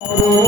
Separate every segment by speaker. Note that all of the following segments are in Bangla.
Speaker 1: Oh.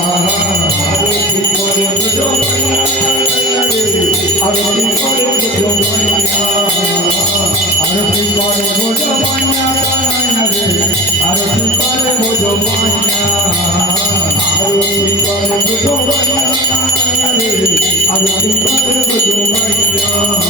Speaker 1: আরতি
Speaker 2: করে বুঝো মায়া আরতি করে বুঝো মায়া
Speaker 1: আরতি করে বুঝো মায়া
Speaker 2: আরতি করে বুঝো মায়া আরতি করে বুঝো মায়া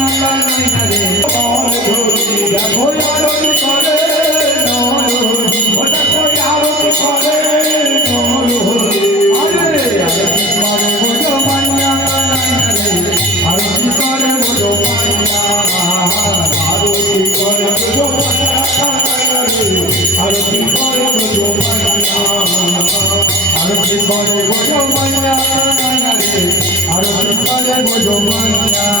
Speaker 2: আরতি করে
Speaker 1: গোজো মাইয়া আরতি করে গোজো মাইয়া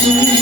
Speaker 1: to